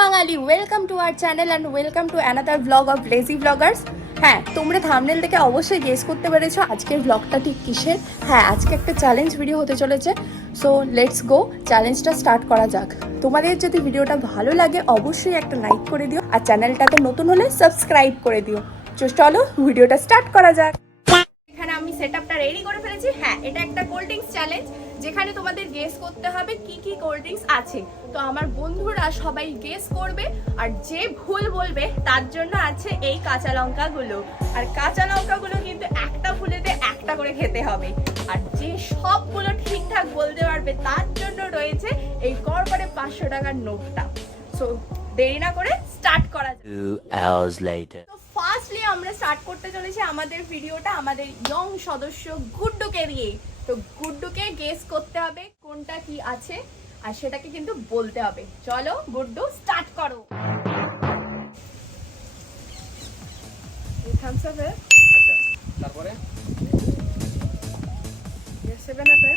Bangali, welcome to our channel and welcome to another blog of lazy bloggers. হ্যাঁ, তোমরা thumbnail থেকে অবশ্যই guess করতে পেরেছো আজকের ব্লগটা ঠিক কিসের। হ্যাঁ, আজকে একটা চ্যালেঞ্জ ভিডিও হতে চলেছে। সো লেটস গো, চ্যালেঞ্জটা স্টার্ট করা যাক। তোমাদের যদি ভিডিওটা ভালো লাগে অবশ্যই একটা লাইক করে দিও, আর চ্যানেলটাতে নতুন হলে সাবস্ক্রাইব করে দিও। চলো ভিডিওটা স্টার্ট করা যাক। এখানে আমি সেটআপটা রেডি করে ফেলেছি। হ্যাঁ, এটা একটা কোল্ড ড্রিঙ্কস চ্যালেঞ্জ, যেখানে তোমাদের গেস করতে হবে কি কি কোল্ড ড্রিঙ্কস আছে। তো আমার বন্ধুরা সবাই গেস করবে, আর যে ভুল বলবে তার জন্য আছে এই কাঁচা লঙ্কাগুলো। আর কাঁচা লঙ্কাগুলো কিন্তু একটা ভুলেতে একটা করে খেতে হবে, আর যে সবগুলো ঠিকঠাক বলতে পারবে তার জন্য রয়েছে এই গড়বড়ে 500 টাকার নোটটা। সো দেরি না করে স্টার্ট করা যাক। 2 hours later. ফার্স্টলি আমরা স্টার্ট করতে চলেছি আমাদের ভিডিওটা আমাদের ইয়ং সদস্য গুড্ডুকে দিয়ে। তো গুড্ডুকে গেস করতে হবে কোনটা কি আছে, আর সেটাকে কিন্তু বলতে হবে। চলো গুড্ডু, স্টার্ট করো। থামস আপ है, আচ্ছা তারপরে 7 আপ है,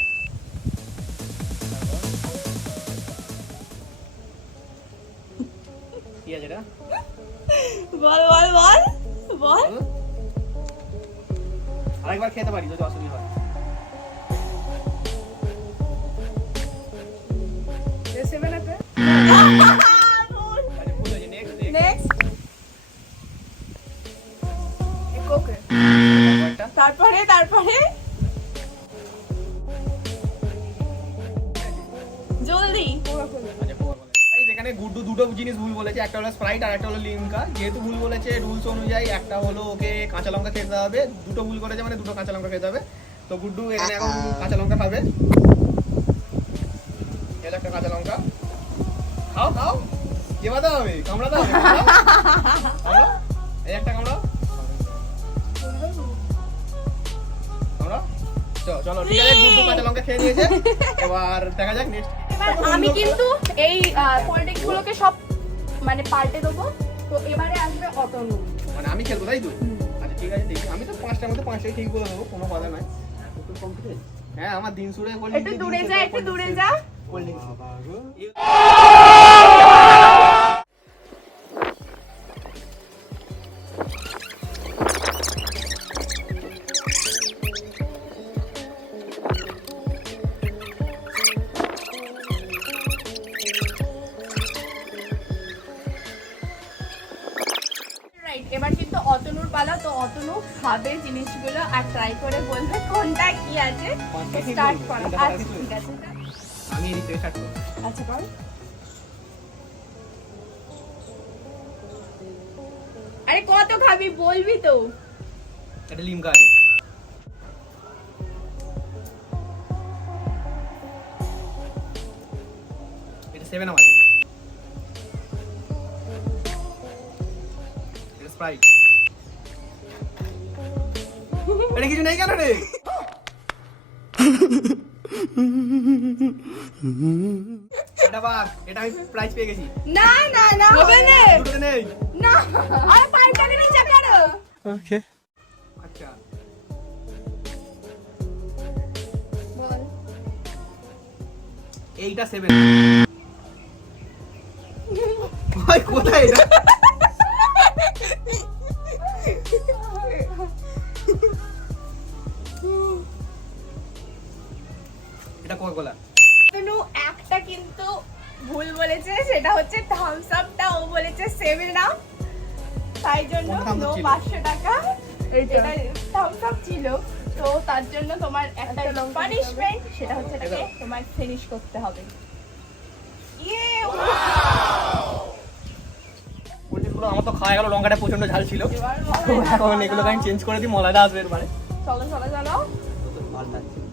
কি আছে এটা? বল বল বল বল। আরেকবার খেতে পারি যদি অসুবিধা হয়। 7 আপ है। আচ্ছা ভুল হয়েছে। নেক্সট নেক্সট কোকে। তারপরে জলদি। আচ্ছা গাইস, এখানে গুড্ডু দুটো জিনিস ভুল বলেছে, একটা হলো স্প্রাইট আর একটা হলো লিমকা। যেহেতু ভুল বলেছে রুলস অনুযায়ী একটা হলো ওকে কাঁচা লঙ্কা খেতে হবে, দুটো ভুল করেছে মানে দুটো কাঁচা লঙ্কা খেতে হবে। তো গুড্ডু এখানে এখন কাঁচা লঙ্কা খাবে। এর একটা কাঁচা লঙ্কা খাও খাও, চেবাতে হবে, কামড়াতে হবে। কামড়াও, এই একটা কামড়াও কামড়াও। চলো ঠিক আছে, গুড্ডু কাঁচা লঙ্কা খেয়ে নিয়েছে। এবার দেখা যাক নেক্সট। আমি কিন্তু এই কোল্ড ড্রিঙ্কস গুলোকে সব মানে পাল্টে দেবো। তো এবারে আসবে অতনু। মানে আমি খেলবো তাই তো? আচ্ছা ঠিক আছে, দেখি। আমি তো 5টার মধ্যে 5টাই ঠিক বলে দেবো, কোনো কথা নাই। হ্যাঁ, আমার দিন শুরু হয়ে একটু দূরে যা, একটু দূরে যা। এবার কিন্তু অতনুর পালা। তো অতনু খাবে জিনিসগুলো আর ট্রাই করে বলবে কোনটা কি আছে। স্টার্ট করা। আচ্ছা ঠিক আছে, আমি এই থেকে স্টার্ট করব। আচ্ছা কর। আরে কত খাবি বলবি তো। এটা লিমকা আছে। এটা 7 আপ আছে। এটা স্প্রাইট। এটা কিছু নেই কেন রে? এটা বাদ, এটা আমি প্রাইজ পেয়ে গেছি। না না না হবে না, দুটো নেই। না আরে 5 টাকা নিচে করো। ওকে আচ্ছা বল। এইটা 7। ভাই কোথায় এটা? এটা কোকা-কোলা। তনু একটা কিন্তু ভুল বলেছে, সেটা হচ্ছে থামস আপটা ও বলেছে 7 আপ, তাই জন্য নো 500 টাকা। এটা থামস আপ ছিল, তো তার জন্য তোমার একটা পানিশমেন্ট, সেটা হচ্ছে এটাকে তোমার ফিনিশ করতে হবে। ইয়ে কোল্ড্রিঙ্কসগুলো আমার তো খাওয়া গেল, লঙ্কাটা প্রচন্ড ঝাল ছিল। এখন এগুলোকে আমি চেঞ্জ করে দিই, মলাটা আসবে এবারে। চলো চলো চলো।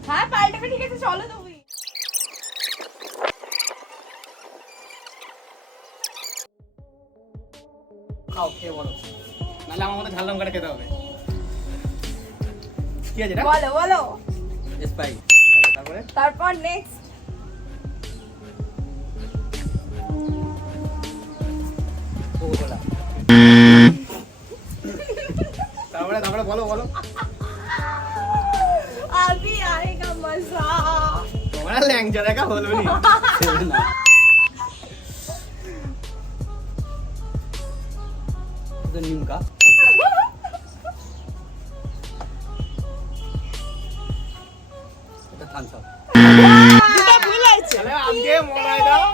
হ্যাঁ পাল্টাবে, ঠিক আছে চলো তুমি। খাও, খেয়ে বলো, নাহলে আমার মতো ঝাল লঙ্কাটা খেতে হবে। কি আছে এটা? বলো বলো। স্প্রাইট। তারপরে তারপর নেক্সট কোকা-কোলা। তারপরে বলো। अभी आएगा ল্যাংচা দেখা হলো নি। নিমকা এটা থামস আপ দুটো ভুল আছে। তাহলে আজকে মরাই দাও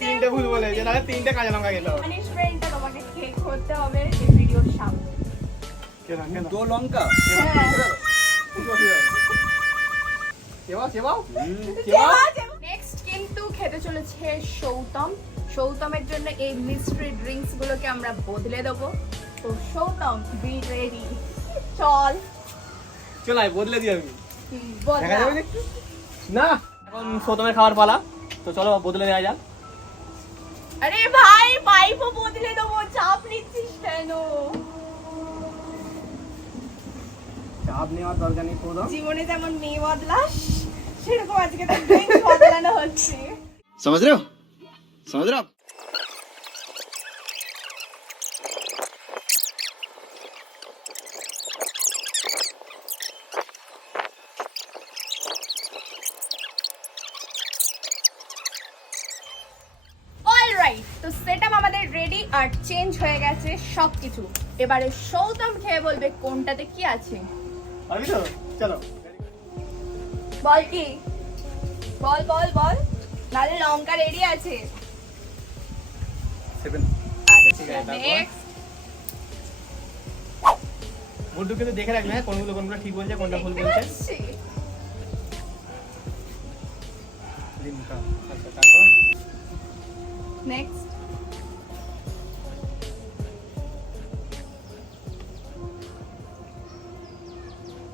তিনটে ভুল বলেছে, তাহলে তিনটে কাঁচা লঙ্কা খেলো। পানিশমেন্টটা তোমাকে কেক করতে হবে এই ভিডিওর সামনে। দো লঙ্কা নেক্সট কিন্তু খেতে চলেছে সৌতম। সৌতমের জন্য এই মিস্ট্রি ড্রিঙ্কস গুলোকে আমরা বদলে দেবো। তো সৌতম বি রেডি, চল চল আয় বদলে দিই আমি, বদলা। দেখা যাবে একটু না। এখন সৌতমের খাবার পালা, তো চলো বদলে দেওয়া যাক। আরে ভাই পাইপও বদলে দেবো, চাপ নিচ্ছিস কেন? চাপ নেওয়ার দরকার নেই সৌতম। জীবনে যেমন মেয়ে বদলাস সেরকম আজকে তো ড্রিঙ্কস বদলানো হচ্ছে। समझ रहे हो समझ रहे हो आप অলরাইট, তো সেটআপ আমাদের রেডি আর চেঞ্জ হয়ে গেছে সবকিছু। এবারে সৌতম খেয়ে বলবে কোনটাতে কি আছে। পারবি তো? চলো বল কি, বল বল বল, নালে লঙ্কা রেডি আছে। सेवन ঠিক আছে, তারপর? নেক্সট গুড্ডু কিন্তু দেখে রাখবে হ্যাঁ, কোনগুলো কোনগুলো ঠিক বলছে কোনটা ভুল বলছে। लिमका আচ্ছা তারপর নেক্সট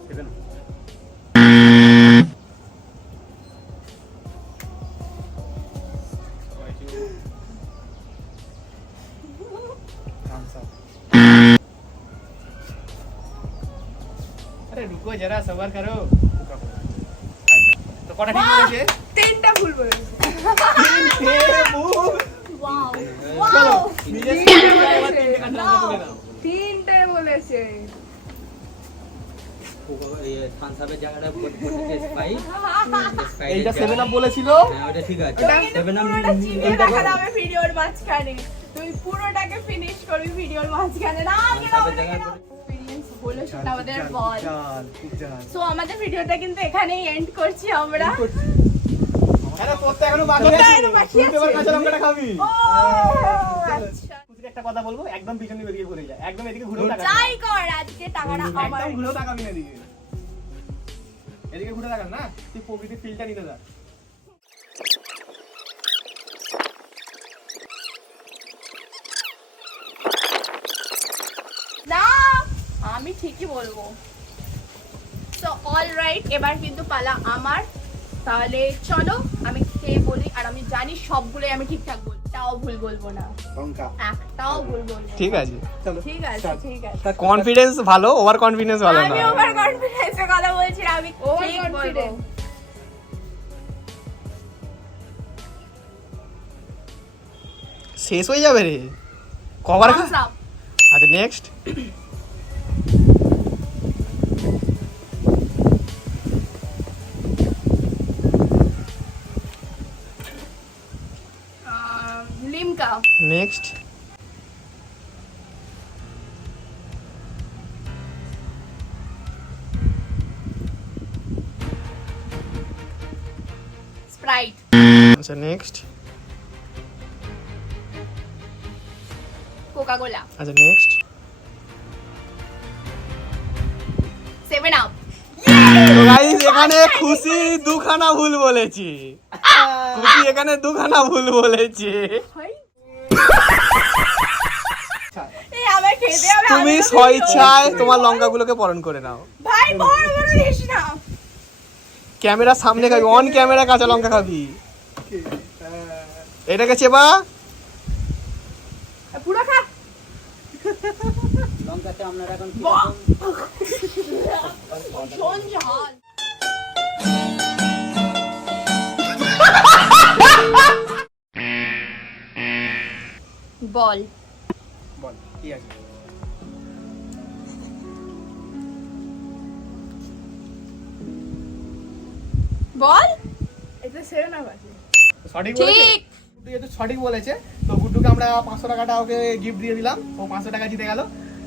सेवन थम्स अप अरे रुको जरा सबर करो। तो কটা ঠিক বলেছে? তিনটা ভুল বলেছে। তিনটে ভুল। ওয়াও চলো ওয়াও, নিজে এবার তিনটে কাঁচা লঙ্কা তুলে দাও। তিনটে বলেছে। ये थम्स अपের জায়গাটা বলতে স্প্রাইট এইটা 7 আপ বলেছিল। হ্যাঁ ওটা ঠিক আছে ওটা কিন্তু 7 আপ পুরোটা চিবিয়ে রাখা যাবে ভিডিওর মাঝখানে। তুই পুরোটাকে ফিনিশ করবি ভিডিওর মাঝখানে। না এক্সপেরিয়েন্স হলো সেটা আমাদের বল। সো আমাদের ভিডিওটা কিন্তু এখানেই এন্ড করছি আমরা। আরে তোরটা এখনো বাকি তোরটা আছে। এখনো বাকি তুই তো এবার আছে। কাঁচা লঙ্কাটা খাবি। ও আচ্ছা, তুই একটা কথা বলবো, একদম পিছনে বেরিয়ে পড়ে যা, একদম এদিকে ঘুরেও তাকাবি না। যাই কর আজকে টাকাটা আমার। একদম ঘুরেও তাকাবি না এদিকে। এদিকে ঘুরে তাকাস না, তুই প্রকৃতির ফিলটা নিতে যা। না আমি ঠিকই বলবো। সো অলরাইট, এবার কিন্তু পালা আমার। তাহলে চলো আমি খেয়ে বলি, আর আমি জানি সবগুলোই আমি ঠিকঠাক বলবো, তাও ভুল বলবো না, লঙ্কা একটাও ভুল বলবো না। ঠিক আছে চলো। ঠিক আছে ঠিক আছে। কনফিডেন্স ভালো, ওভার কনফিডেন্স ভালো আমি না। ওভার কনফিডেন্সের কথা বলছি না, আমি ঠিক বলবো। শেষ হয়ে যাবে রে কভার। Thumbs up. আচ্ছা নেক্সট। লিমকা। নেক্সট। স্প্রাইট। আচ্ছা নেক্সট। Coca Cola. আচ্ছা নেক্সট। 7 আপ। তো গাইস এখানে খুশি দুখানা ভুল বলেছি। খুশি এখানে দুখানা ভুল বলেছে। এই আমার খেতে হবে। তুমি আমি তো স্বেচ্ছায় ভীষণ তোমার লঙ্কাগুলোকে পরণ করে নাও। ভাই বড় বড় দিস না। ক্যামেরার সামনে খাবি, অন ক্যামেরা কাঁচা লঙ্কা খাবি। এটাকে চেপা। পুরো খা। লঙ্কাতে আপনারা এখন কি বাহ! রকম ভীষণ ঝাল। বল বল কি আছে? বল। সঠিক বলেছে ঠিক। গুড্ডু যেহেতু সঠিক বলেছে তো গুড্ডুকে আমরা 500 টাকাটা ওকে গিফট দিয়ে দিলাম, ও 500 টাকা জিতে গেল।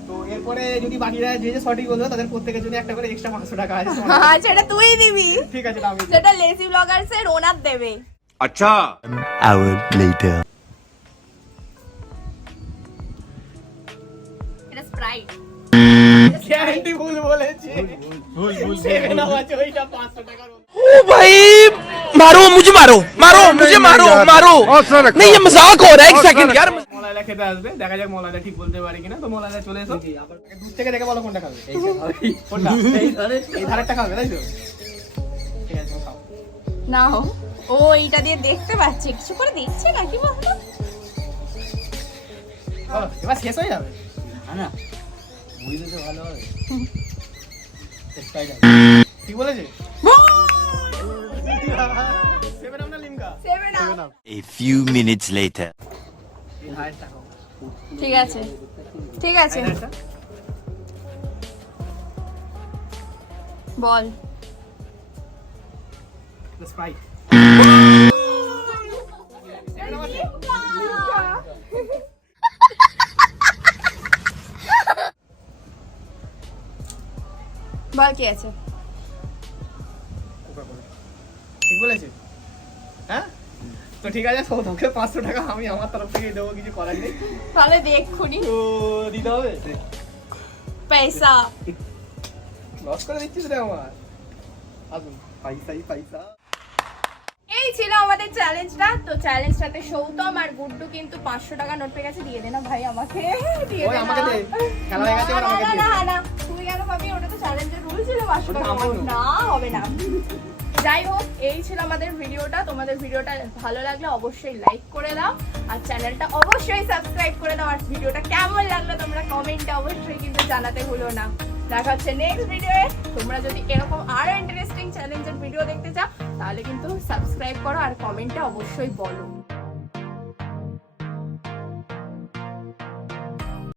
তো এরপরে যদি বাকিরা যে যে সঠিক বললো তাদের প্রত্যেকের জন্য একটা করে এক্সট্রা 500 টাকা আছে। আচ্ছা এটা তুই দিবি, ঠিক আছে, না আমি দিই। সেটা লেজি ব্লগার্স এর ওনার দেবে। अच्छा hour later এটা স্প্রাইট। গ্যারান্টি ভুল বলেছে, ভুল সেভেন আপ আছে ওইটা 500 টাকার। ओ भाई मारो मुझे, मारो मारो मुझे, मारो मारो नहीं, ये मजाक हो रहा है। एक सेकंड यार, মোলাইলা খেতে আসবে, দেখা যাক মোলাইলা ঠিক বলতে পারে কিনা। তো মোলাইলা চলে এসো, দূর থেকে দেখে বলো কোনটা খাবে। কোনটা? এই ধারেরটা খাবে তাই তো? ঠিক আছে, তুমি খাও। নাও, ও এইটা দিয়ে দেখতে পাচ্ছে, কিছু করে দেখছে নাকি বলো? বলো, এবার শেষ হয়ে যাবে। না বুঝলে তো ভালো হবে। ঠিক বলেছে? সেভেন আপ না Limca? 7 up. a few minutes later এই ধারেরটা খাও। ঠিক আছে ঠিক আছে, এই ধারেরটা? বল। The Sprite. বল কি আছে? ঠিক বলেছে? হ্যাঁ? তো ঠিক আছে, তোকে 500 টাকা আমি আমার তরফ থেকে দেবো, কিছু করার নেই। তাহলে দেখুনি তো দিতে হবে? পয়সা। লস করে দিচ্ছিস রে আমার। আসুন, পয়সাই পয়সা। এই ছিল আমাদের চ্যালেঞ্জটা। তো চ্যালেঞ্জটাতে সৌতম আর গুড্ডু কিন্তু 500 টাকা নোট পেয়ে গেছে। দিয়ে দে না ভাই আমাকে, দিয়ে ওই দে আমাকে না। দে। খেলা হয়ে গেছে, এবার না, আমাকে না, দিয়ে না, দে। না, তুই কেন পাবি? ওটা তো চ্যালেঞ্জের রুল ছিল 500 ওটা টাকা। আমার নোট। না হবে না। যাই হোক, এই ছিল আমাদের ভিডিওটা। তোমাদের ভিডিওটা ভালো লাগলে অবশ্যই লাইক করে দাও আর চ্যানেলটা অবশ্যই সাবস্ক্রাইব করে দাও। আর ভিডিওটা কেমন লাগলো তোমরা কমেন্টে অবশ্যই কিন্তু জানাতে ভুলো না। দেখা হচ্ছে নেক্সট ভিডিওয়ে। তোমরা যদি এরকম আরো ইন্টারেস্টিং চ্যালেঞ্জের ভিডিও দেখতে চাও তাহলে কিন্তু সাবস্ক্রাইব করো আর কমেন্টে অবশ্যই বলো।